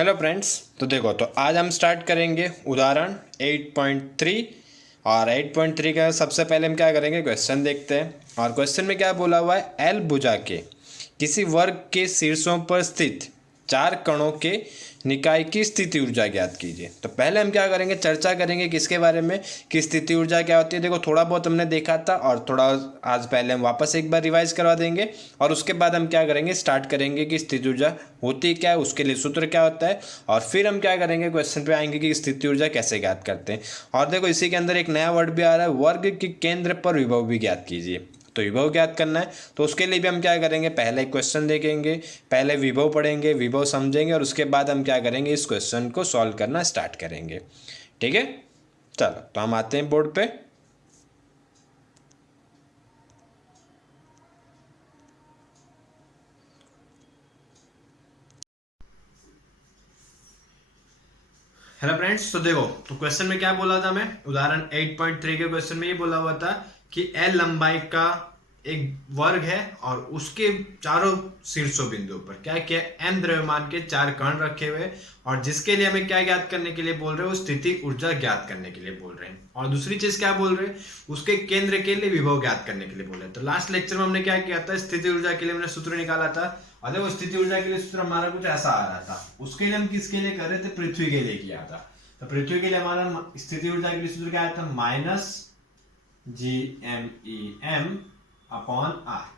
Hello friends, तो देखो तो आज हम स्टार्ट करेंगे उदाहरण 8.3। और 8.3 का सबसे पहले हम क्या करेंगे, क्वेश्चन देखते हैं। और क्वेश्चन में क्या बोला हुआ है, एल भुजा के किसी वर्ग के शीर्षों पर स्थित चार कणों के निकाय की स्थिति ऊर्जा ज्ञात कीजिए। तो पहले हम क्या करेंगे, चर्चा करेंगे किसके बारे में, कि स्थिति ऊर्जा क्या होती है। देखो थोड़ा बहुत हमने देखा था और थोड़ा आज पहले हम वापस एक बार रिवाइज करवा देंगे। और उसके बाद हम क्या करेंगे, स्टार्ट करेंगे कि स्थिति ऊर्जा होती क्या है, उसके लिए सूत्र क्या होता है। और फिर हम क्या करेंगे, क्वेश्चन पे आएंगे कि स्थिति ऊर्जा कैसे ज्ञात करते हैं। और देखो इसी के अंदर एक नया वर्ड भी आ रहा है, वर्ग के केंद्र पर विभव भी ज्ञात कीजिए। तो विभव ज्ञात करना है, तो उसके लिए भी हम क्या करेंगे, पहले एक क्वेश्चन देखेंगे, पहले विभव पढ़ेंगे, विभव समझेंगे, और उसके बाद हम क्या करेंगे, इस क्वेश्चन को सॉल्व करना स्टार्ट करेंगे। ठीक है, चलो तो हम आते हैं बोर्ड पे। हेलो फ्रेंड्स, तो देखो तो क्वेश्चन में क्या बोला था, मैं उदाहरण 8.3 के क्वेश्चन में ये बोला हुआ था कि एल लंबाई का एक वर्ग है और उसके चारों शीर्षों बिंदुओं पर क्या किया, एम द्रव्यमान के चार कण रखे हुए, और जिसके लिए हमें क्या ज्ञात करने के लिए बोल रहे हैं, वो स्थिति ऊर्जा ज्ञात करने के लिए बोल रहे हैं। और दूसरी चीज क्या बोल रहे हैं, उसके केंद्र के लिए विभव ज्ञात करने के लिए बोल रहे हैं। तो लास्ट लेक्चर में हमने क्या किया था, स्थिति ऊर्जा के लिए हमने सूत्र निकाला था। और देखो स्थिति ऊर्जा के लिए सूत्र हमारा कुछ ऐसा आ रहा था। उसके लिए हम किसके लिए कर रहे थे, पृथ्वी के लिए किया था। तो पृथ्वी के लिए हमारा स्थिति ऊर्जा के लिए सूत्र क्या आया था, माइनस GMEM अपॉन आर।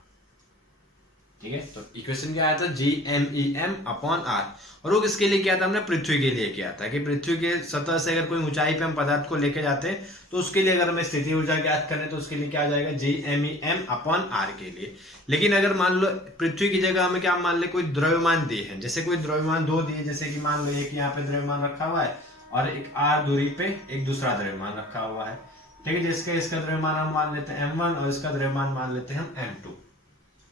ठीक है, तो इक्वेशन क्या आया था, GMEM अपॉन आर। और वो किसके लिए किया था, हमने पृथ्वी के लिए किया था कि पृथ्वी के सतह से अगर कोई ऊंचाई पे हम पदार्थ को लेके जाते हैं तो उसके लिए अगर हमें स्थिति ऊर्जा ज्ञात करने तो उसके लिए क्या आ जाएगा, GMEM अपॉन आर के लिए। लेकिन अगर मान लो पृथ्वी की जगह हमें क्या मान ले, कोई द्रव्यमान दिए हैं, जैसे कोई द्रव्यमान दो दिए, जैसे कि मान लो एक यहाँ पे द्रव्यमान रखा हुआ है और एक आर दूरी पे एक दूसरा द्रव्यमान रखा हुआ है। ठीक है, जिसका इसका द्रव्यमान हम मान लेते हैं M1 और इसका द्रव्यमान मान लेते हैं हम M2।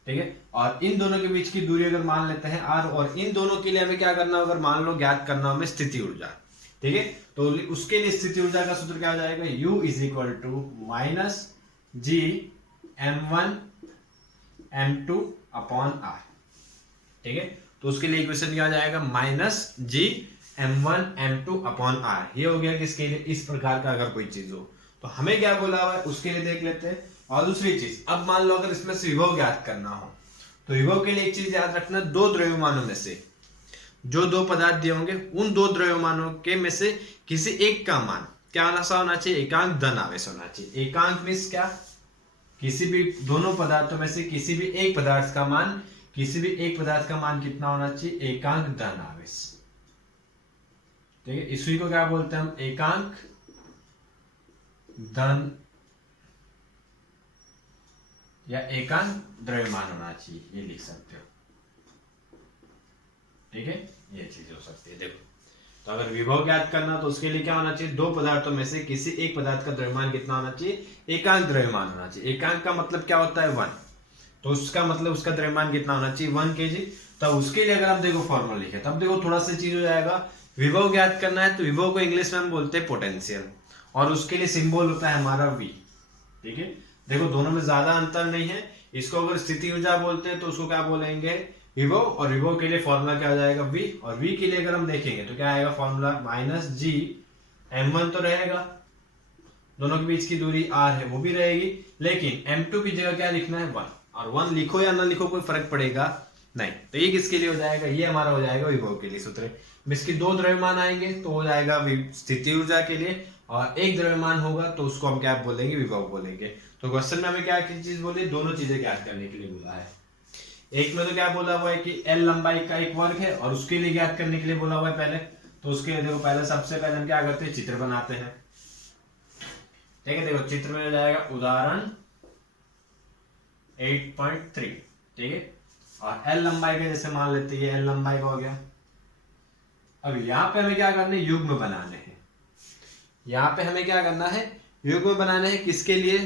ठीक है, और इन दोनों के बीच की दूरी अगर मान लेते हैं R, और इन दोनों के लिए हमें क्या करना होगा, अगर मान लो ज्ञात करना हमें स्थिति ऊर्जा। ठीक है, तो उसके लिए स्थिति ऊर्जा का सूत्र क्या हो जाएगा, U is equal to minus G M1 M2 upon R। ठीक है, तो उसके लिए इक्वेशन क्या हो जाएगा, minus G M1 M2 upon R। ये हो गया किसके लिए, इस प्रकार का अगर कोई चीज हो तो हमें क्या बोला हुआ है उसके लिए देख लेते हैं। और दूसरी चीज, अब मान लो अगर इसमें से विभव ज्ञात करना हो तो विभव के लिए एक चीज याद रखना, दो द्रव्यमानों में से जो दो पदार्थ दिए होंगे उन दो द्रव्यमानों के में से किसी एक का मान क्या होना चाहिए, एकांक धन आवेश होना चाहिए। एकांक मींस क्या, किसी भी दोनों पदार्थों में से किसी भी एक पदार्थ का मान, किसी भी एक पदार्थ का मान कितना होना चाहिए, एकांक धन आवेश। ठीक है, इसी को क्या बोलते हैं हम, एकांक धन या एकांक द्रव्यमान होना चाहिए, ये लिख सकते हो। ठीक है, ये चीज हो सकती है। देखो तो अगर विभव ज्ञात करना तो उसके लिए क्या होना चाहिए, दो पदार्थों में से किसी एक पदार्थ का द्रव्यमान कितना होना चाहिए, एकांक द्रव्यमान होना चाहिए। एकांक का मतलब क्या होता है, 1। तो उसका मतलब उसका द्रव्यमान कितना होना चाहिए, 1 kg। तब उसके लिए अगर हम देखो फॉर्मूला लिखे, तब देखो थोड़ा सा चीज हो जाएगा। विभव ज्ञात करना है तो विभव को इंग्लिश में हम बोलते हैं पोटेंशियल, और उसके लिए सिंबल होता है हमारा V। ठीक है, देखो दोनों में ज्यादा अंतर नहीं है। इसको अगर स्थिति ऊर्जा बोलते हैं तो उसको क्या बोलेंगे, विभव। और विभव के लिए फॉर्मूला क्या हो जाएगा, V। और V के लिए अगर हम देखेंगे तो क्या आएगा फॉर्मूला, माइनस G M1 तो रहेगा, दोनों के बीच की दूरी R है वो भी रहेगी, लेकिन M2 की जगह क्या लिखना है, 1। और 1 लिखो या ना लिखो कोई फर्क पड़ेगा नहीं। तो ये किसके लिए हो जाएगा, ये हमारा हो जाएगा विभव के लिए सूत्र। इसके दो द्रव्यमान आएंगे तो हो जाएगा स्थिति ऊर्जा के लिए, और एक द्रव्यमान होगा तो उसको हम क्या बोलेंगे, विभव बोलेंगे। तो क्वेश्चन में हमें क्या चीज बोली, दोनों चीजें ज्ञात करने के लिए बोला है। एक में तो क्या बोला हुआ है कि एल लंबाई का एक वर्ग है और उसके लिए ज्ञात करने के लिए बोला हुआ है पहले। तो उसके लिए देखो पहले सबसे पहले हम क्या करते हैं, चित्र बनाते हैं। ठीक है, देखो चित्र में हो जाएगा उदाहरण 8.3। ठीक है, और एल लंबाई का जैसे मान लेते हैं, एल लंबाई का हो गया। अब यहाँ पे हमें क्या करना है, युग्म बनाने हैं। यहाँ पे हमें क्या करना है, युग्म बनाने हैं। किसके लिए,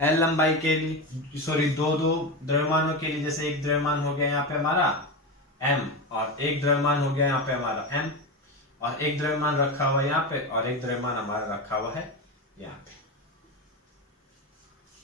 एल लंबाई के लिए, सॉरी दो द्रव्यमानों के लिए। जैसे एक द्रव्यमान हो गया यहाँ पे हमारा M, और एक द्रव्यमान हो गया यहाँ पे हमारा M, और एक द्रव्यमान रखा हुआ है यहाँ पे, और एक द्रव्यमान हमारा रखा हुआ है यहाँ पे।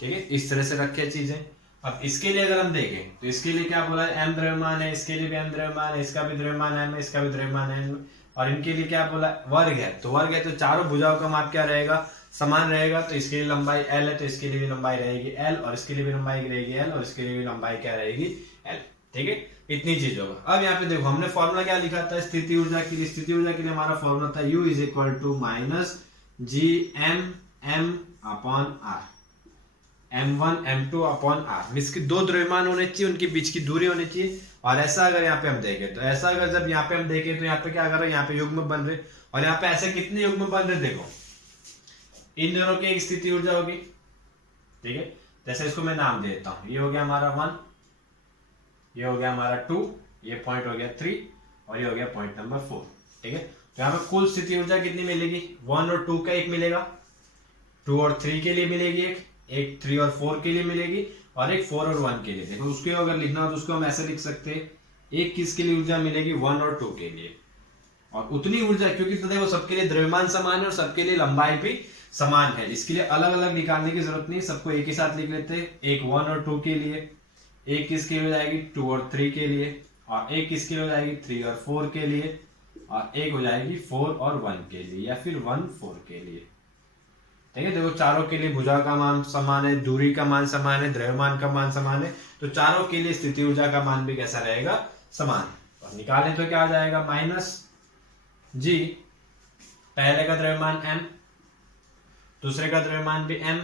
ठीक है, इस तरह से रखे चीजें। अब इसके लिए अगर हम देखें तो इसके लिए क्या बोला है, m द्रव्यमान है, इसके लिए भी m द्रव्यमान है, इसका भी द्रव्यमान m है, इसका भी द्रव्यमान m, और इनके लिए क्या बोला वर्ग है, तो वर्ग है तो चारों भुजाओं का माप क्या रहेगा, समान रहेगा। तो इसके लिए लंबाई l है तो इसके लिए भी लंबाई रहेगी l, और इसके लिए भी लंबाई रहेगी l, और इसके लिए भी लंबाई क्या रहेगी l। ठीक है, इतनी चीज होगा। अब यहाँ पे देखो हमने फॉर्मूला क्या लिखा था स्थिति ऊर्जा के लिए, स्थिति ऊर्जा के लिए हमारा फॉर्मूला था U is equal to minus G M M upon R, m1 m2 upon r। Means की दो द्रव्यमान होने चाहिए, उनके बीच की दूरी होनी चाहिए। और ऐसा अगर यहाँ पे हम देखें तो ऐसा अगर जब यहाँ पे हम देखें तो यहाँ पे क्या कर रहे हैं, यहाँ पे युग्म बन रहे, और यहाँ पे ऐसे कितने युग्म बन रहे देखो, इन दोनों की एक स्थिति ऊर्जा होगी। ठीक है, जैसे इसको मैं नाम देता हूं, ये हो गया हमारा 1, ये हो गया हमारा 2, ये पॉइंट हो गया 3, और ये हो गया पॉइंट नंबर 4। ठीक है, तो यहाँ पे कुल स्थिति ऊर्जा कितनी मिलेगी, 1 और 2 का एक मिलेगा, 2 और 3 के लिए मिलेगी एक 3 और 4 के लिए मिलेगी, और एक 4 और 1 के लिए। देखो उसके अगर लिखना हो तो उसको हम ऐसे लिख सकते हैं, एक किसके लिए ऊर्जा मिलेगी 1 और 2 के लिए, और उतनी ऊर्जा क्योंकि तो देखो सबके लिए द्रव्यमान समान है और सबके लिए लंबाई भी समान है, इसके लिए अलग अलग निकालने की जरूरत नहीं, सबको एक ही साथ लिख लेते हैं। एक 1 और 2 के लिए, एक किसके लिए हो जाएगी 2 और 3 के लिए, और एक किसके लिए हो जाएगी 3 और 4 के लिए, और एक हो जाएगी 4 और 1 के लिए, या फिर 1 4 के लिए। ठीक है, देखो चारों के लिए भुजा का मान समान है, दूरी का मान समान है, द्रव्यमान का मान समान है, तो चारों के लिए स्थिति ऊर्जा का मान भी कैसा रहेगा, समान। और निकालें तो क्या आ जाएगा, माइनस जी, पहले का द्रव्यमान m, दूसरे का द्रव्यमान भी m,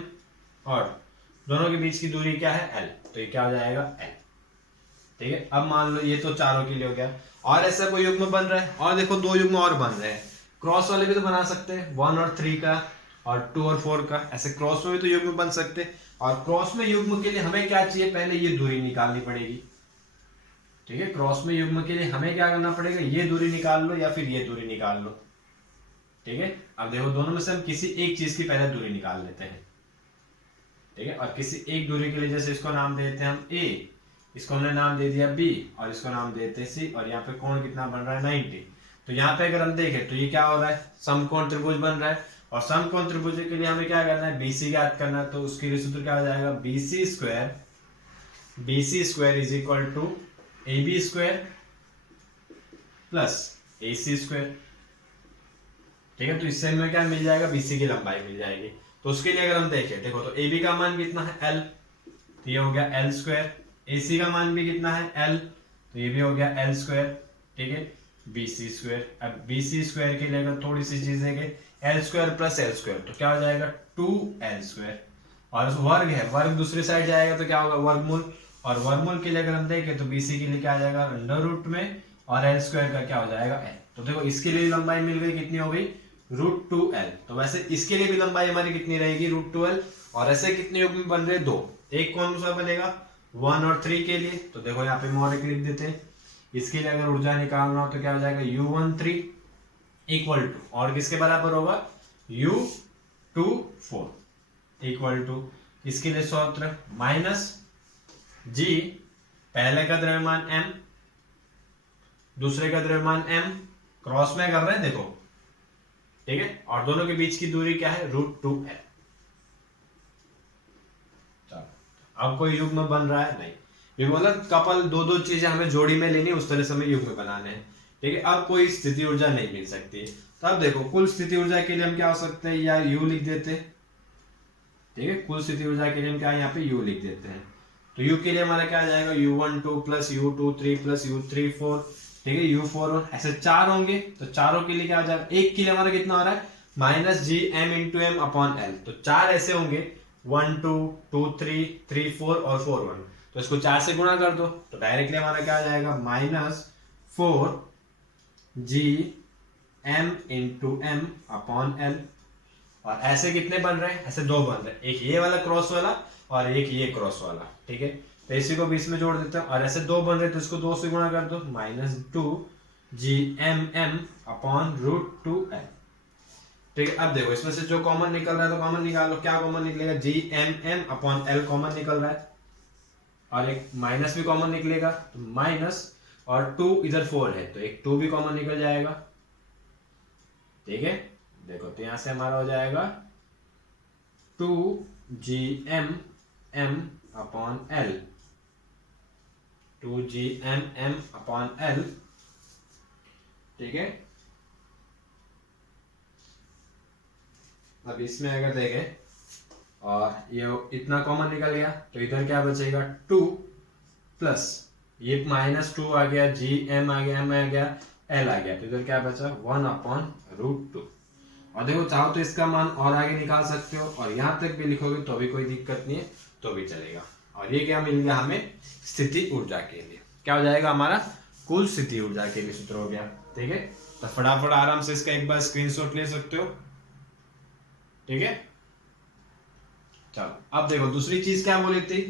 और दोनों के बीच की दूरी क्या है l, तो ये क्या हो जाएगा l। ठीक है, अब मान लो ये तो चारों के लिए हो गया, और ऐसा कोई युग्म बन रहा है, और देखो दो युग्म और बन रहे हैं, क्रॉस वाले भी तो बना सकते हैं, 1 और 3 का और 2 और 4 का, ऐसे क्रॉस में भी तो युग्म बन सकते हैं। और क्रॉस में युग्म के लिए हमें क्या चाहिए, पहले ये दूरी निकालनी पड़ेगी। ठीक है, क्रॉस में युग्म के लिए हमें क्या करना पड़ेगा, ये दूरी निकाल लो या फिर ये दूरी निकाल लो। ठीक है, अब देखो दोनों में से हम किसी एक चीज की पहले दूरी निकाल लेते हैं। ठीक है, और किसी एक दूरी के लिए जैसे इसको नाम देते हैं हम a, इसको हमने नाम दे दिया b, और इसको नाम देते हैं c, और यहाँ पे कोण कितना बन रहा है 90। तो यहाँ पे अगर हम देखें तो ये क्या हो रहा है, समकोण त्रिभुज बन रहा है, और समकोण त्रिभुज के लिए हमें क्या करना है, BC ज्ञात करना है। तो उसके लिए सूत्र क्या हो जाएगा, BC square is equal to AB square plus AC square. ठीक है, तो इससे हमें क्या मिल जाएगा, BC की लंबाई मिल जाएगी। तो उसके लिए अगर हम देखें, देखो तो AB का मान कितना है L, तो ये हो गया L स्क्वायर, AC का मान भी कितना है L, तो ये भी हो गया L स्क्वायर। ठीक है, BC स्क्वायर, अब BC स्क्वायर के लिए अगर थोड़ी सी चीज देखें, L square plus L square, तो क्या हो जाएगा 2L स्क्वायर, और वर्ग है, वर्ग दूसरी साइड जाएगा तो क्या होगा वर्गमूल, और वर्गमूल के लिए अगर हम देखें तो BC के लिए क्या आ जाएगा अंडर रूट में, और L स्क्वायर का क्या हो जाएगा L। तो देखो इसके लिए लंबाई मिल गई, कितनी हो गई √2L। तो वैसे इसके लिए भी लंबाई हमारी कितनी रहेगी √2L, और ऐसे कितने युग्म बन रहे, दो, एक कौन सा बनेगा 1 और 3 के लिए, तो देखो यहाँ पे मोर एक लिख देते हैं। इसके लिए अगर ऊर्जा निकालना हो तो क्या हो जाएगा U13 इक्वल टू, और किसके बराबर होगा U24 इक्वल टू, इसके लिए सूत्र माइनस G, पहले का द्रव्यमान M, दूसरे का द्रव्यमान M, क्रॉस में कर रहे हैं देखो। ठीक है, और दोनों के बीच की दूरी क्या है √2L। अब कोई युग्म बन रहा है नहीं, युग्म मतलब कपल दो दो चीजें हमें जोड़ी में लेनी, उस तरह से हमें युग्म बनाने हैं। ठीक है, अब कोई स्थिति ऊर्जा नहीं मिल सकती, तो अब देखो कुल स्थिति ऊर्जा के लिए हम क्या हो सकते हैं, या U लिख देते हैं। ठीक है, कुल स्थिति ऊर्जा के लिए हम क्या यहाँ पे U लिख देते हैं। तो U के लिए हमारा क्या आ जाएगा U12 plus U23 plus U34। ठीक है, U41, ऐसे चार होंगे, तो चारों के लिए क्या आ जाएगा, एक के लिए हमारा कितना हो रहा है minus GM into M upon L। तो चार ऐसे होंगे 1 2 2 3 3 4 और 4 1, तो इसको 4 से गुणा कर दो, तो डायरेक्टली हमारा क्या आ जाएगा -4 GM into M upon L। और ऐसे कितने बन रहे हैं, ऐसे दो बन रहे हैं, एक ये वाला क्रॉस वाला और एक ये क्रॉस वाला। ठीक है, तो इसी को बीच में जोड़ देते हैं, और ऐसे दो बन रहे हैं तो इसको 2 से गुणा कर दो, -2 GMM अपॉन √2L। ठीक है, अब देखो इसमें से जो कॉमन निकल रहा है तो कॉमन निकालो, क्या कॉमन निकलेगा GMM अपॉन L कॉमन निकल रहा है, और एक माइनस भी कॉमन निकलेगा, तो माइनस, और 2 इधर 4 है तो एक 2 भी कॉमन निकल जाएगा। ठीक है, देखो तो यहां से हमारा हो जाएगा 2 GMM अपॉन L 2GMM/L, ठीक है। अब इसमें अगर देखें और ये इतना कॉमन निकल गया तो इधर क्या बचेगा 2 प्लस ये -2 आ गया, GM आ गया, M आ गया, L आ गया, तो इधर क्या बचा 1/√2। और देखो चाहो तो इसका मान और आगे निकाल सकते हो और यहां तक भी लिखोगे तो भी कोई दिक्कत नहीं है, तो भी चलेगा। और ये क्या मिल गया हमें स्थिति ऊर्जा के लिए, क्या हो जाएगा हमारा कुल स्थिति ऊर्जा के लिए सूत्र हो गया, ठीक है। तो फटाफट आराम से इसका एक बार स्क्रीनशॉट ले सकते हो, ठीक है। चलो अब देखो दूसरी चीज क्या बोली थी,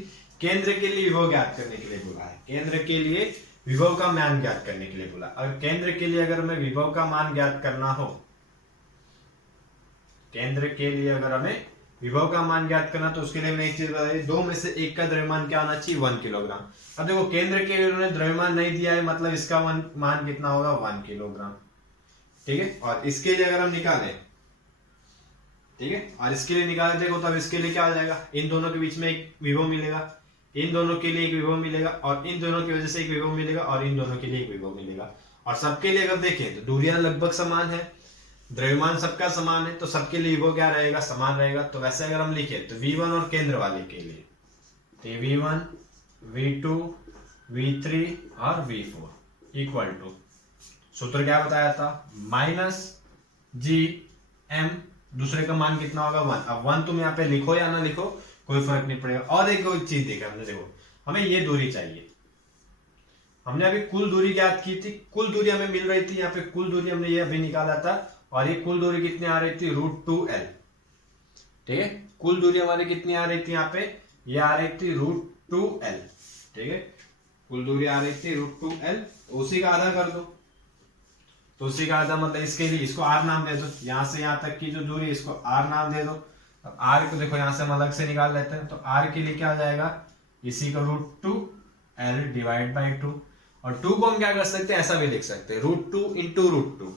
केंद्र के लिए विभव ज्ञात करने के लिए बोला है, केंद्र के लिए विभव का मान ज्ञात करने के लिए बोला। और केंद्र के लिए अगर हमें विभव का मान ज्ञात करना हो, केंद्र के लिए अगर हमें विभव का मान ज्ञात करना तो उसके लिए मैंने एक चीज बताई, 2 में से 1 का द्रव्यमान क्या होना चाहिए 1 किलोग्राम। अब देखो केंद्र के लिए उन्होंने द्रव्यमान नहीं दिया है, मतलब इसका मान कितना होगा 1 किलोग्राम, ठीक है। और इसके लिए अगर हम निकालें, ठीक है, और इसके लिए निकाले देखो तब इसके लिए क्या हो जाएगा, इन दोनों के बीच में एक विभव मिलेगा, इन दोनों के लिए एक विभव मिलेगा, और इन दोनों की वजह से एक विभव मिलेगा, और इन दोनों के लिए एक विभव मिलेगा। और सबके लिए अगर देखें तो दूरियां लगभग समान है, द्रव्यमान सबका समान है, तो सबके लिए विभव क्या रहेगा समान रहेगा। तो वैसे अगर हम लिखे तो V1 और केंद्र वाले के लिए तो V1 V2 V3 और V4 इक्वल टू, सूत्र क्या बताया था -GM, दूसरे का मान कितना होगा 1। अब 1 तुम यहाँ पे लिखो या ना लिखो कोई फर्क नहीं पड़ेगा। और एक चीज देखा हमने, देखो हमें ये दूरी चाहिए, हमने अभी कुल दूरी ज्ञात की थी, कुल दूरी हमें मिल रही थी, यहाँ पे कुल दूरी हमने ये अभी निकाला था, और ये कुल दूरी कितनी आ रही थी √2L, ठीक है। कुल दूरी हमारी कितनी आ रही थी यहाँ पे, ये आ रही थी √2L, ठीक है। कुल दूरी आ रही थी √2L, उसी का आधा कर दो, तो उसी का आधा मतलब इसके लिए इसको R नाम दे दो, यहां से यहां तक की जो दूरी इसको R नाम दे दो। अब R को देखो यहां से हम अलग से निकाल लेते हैं, तो R के लिए क्या आ जाएगा इसी का √2L डिवाइड बाई 2, और 2 को हम क्या कर सकते हैं ऐसा भी लिख सकते हैं √2 इंटू √2,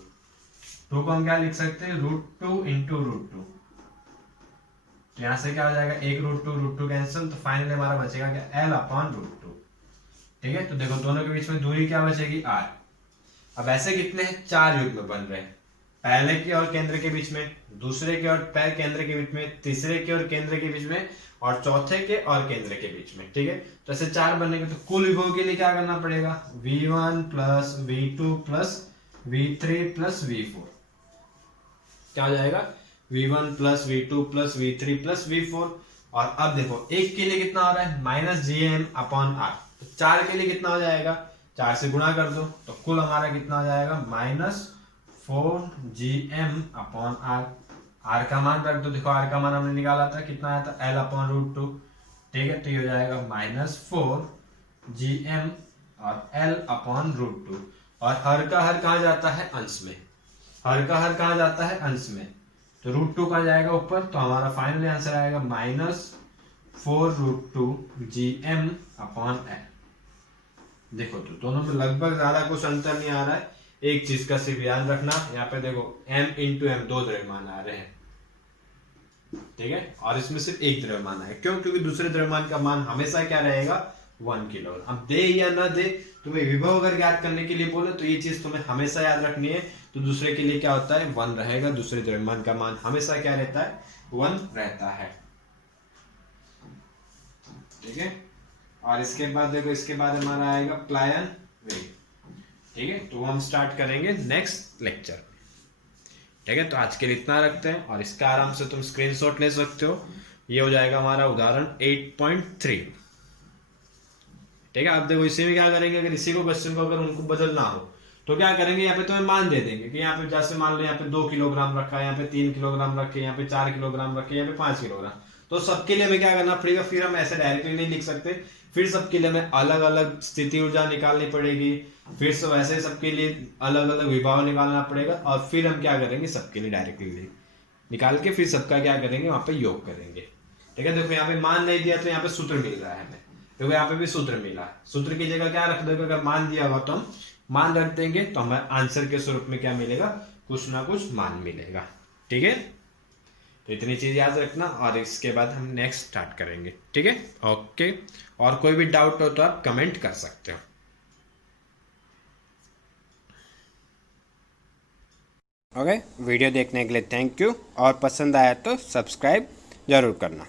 2 को हम क्या लिख सकते हैं √2 इंटू √2, तो यहां से क्या हो जाएगा एक √2 कैंसिल, तो फाइनली हमारा बचेगा क्या L/√2, ठीक है। तो देखो दोनों के बीच में दूरी क्या बचेगी R। अब ऐसे कितने हैं 4 युग्म बन रहे हैं, पहले के और केंद्र के बीच में, दूसरे के और केंद्र के बीच में, तीसरे के और केंद्र के बीच में, और चौथे के और केंद्र के बीच में, ठीक है। तो ऐसे 4 बनेंगे, तो कुल विभव के लिए क्या करना पड़ेगा V1 plus V2 plus V3 plus V4, क्या हो जाएगा V1 plus V2 plus V3 plus V4। और अब देखो एक के लिए कितना हो रहा है -GM/R, तो 4 के लिए कितना हो जाएगा 4 से गुणा कर दो, तो कुल हमारा कितना हो जाएगा -4GM/R। R का मान रख दो, देखो R का मान हमने निकाला था कितना आया था L/√2, ठीक है। तो ये हो जाएगा -4GM और L/√2। और हर का हर कहाँ जाता है अंश में, हर का हर कहाँ जाता है अंश में, तो √2 कहाँ जाएगा ऊपर, तो हमारा फाइनल आंसर आएगा -4√2GM/L। देखो तो दोनों में लगभग ज्यादा कुछ अंतर नहीं आ रहा है, एक चीज का सिर्फ ध्यान रखना, यहाँ पे देखो M × M 2 द्रव्यमान आ रहे हैं, ठीक है, और इसमें सिर्फ एक द्रव्यमान है, क्यों, क्योंकि दूसरे द्रव्यमान का मान हमेशा क्या रहेगा 1 किलोग्राम। अब दे या ना दे, तुम्हें विभव अगर ज्ञात करने के लिए बोले तो ये चीज तुम्हें हमेशा याद रखनी है, तो दूसरे के लिए क्या होता है 1 रहेगा, दूसरे द्रव्यमान का मान हमेशा क्या रहता है 1 रहता है, ठीक है। और इसके बाद देखो इसके बाद हमारा आएगा प्लायन वेग, ठीक है, तो हम स्टार्ट करेंगे नेक्स्ट लेक्चर, ठीक है। तो आज के लिए इतना रखते हैं, और इसका आराम से तुम स्क्रीनशॉट ले सकते हो, ये हो जाएगा हमारा उदाहरण 8.3, ठीक है। आप देखो इसी में क्या करेंगे, अगर इसी को क्वेश्चन को अगर उनको बदलना हो तो क्या करेंगे, यहाँ पे तुम्हें मान दे देंगे कि यहाँ पे जैसे मान लो यहाँ पे 2 किलोग्राम रखा है, यहाँ पे 3 किलोग्राम रखे, यहाँ पे 4 किलोग्राम रखे, यहाँ पे 5 किलोग्राम, तो सबके लिए हमें क्या करना पड़ेगा, फिर हम ऐसे डायरेक्टली नहीं लिख सकते, फिर सबके लिए हमें अलग अलग स्थिति ऊर्जा निकालनी पड़ेगी, फिर से वैसे सबके लिए अलग अलग विभव निकालना पड़ेगा, और फिर हम क्या करेंगे सबके लिए डायरेक्टली निकाल के फिर सबका क्या करेंगे वहां पे योग करेंगे, ठीक है। देखो यहाँ पे मान नहीं दिया तो यहाँ पे सूत्र मिल रहा है हमें, देखो यहाँ पे भी सूत्र मिला, सूत्र की जगह क्या रख दोगे, अगर मान दिया होगा तो हम मान रख देंगे, तो हमें आंसर के स्वरूप में क्या मिलेगा कुछ ना कुछ मान मिलेगा, ठीक है। तो इतनी चीज़ याद रखना और इसके बाद हम नेक्स्ट स्टार्ट करेंगे, ठीक है। ओके, और कोई भी डाउट हो तो आप कमेंट कर सकते हो। ओके, वीडियो देखने के लिए थैंक यू, और पसंद आया तो सब्सक्राइब ज़रूर करना।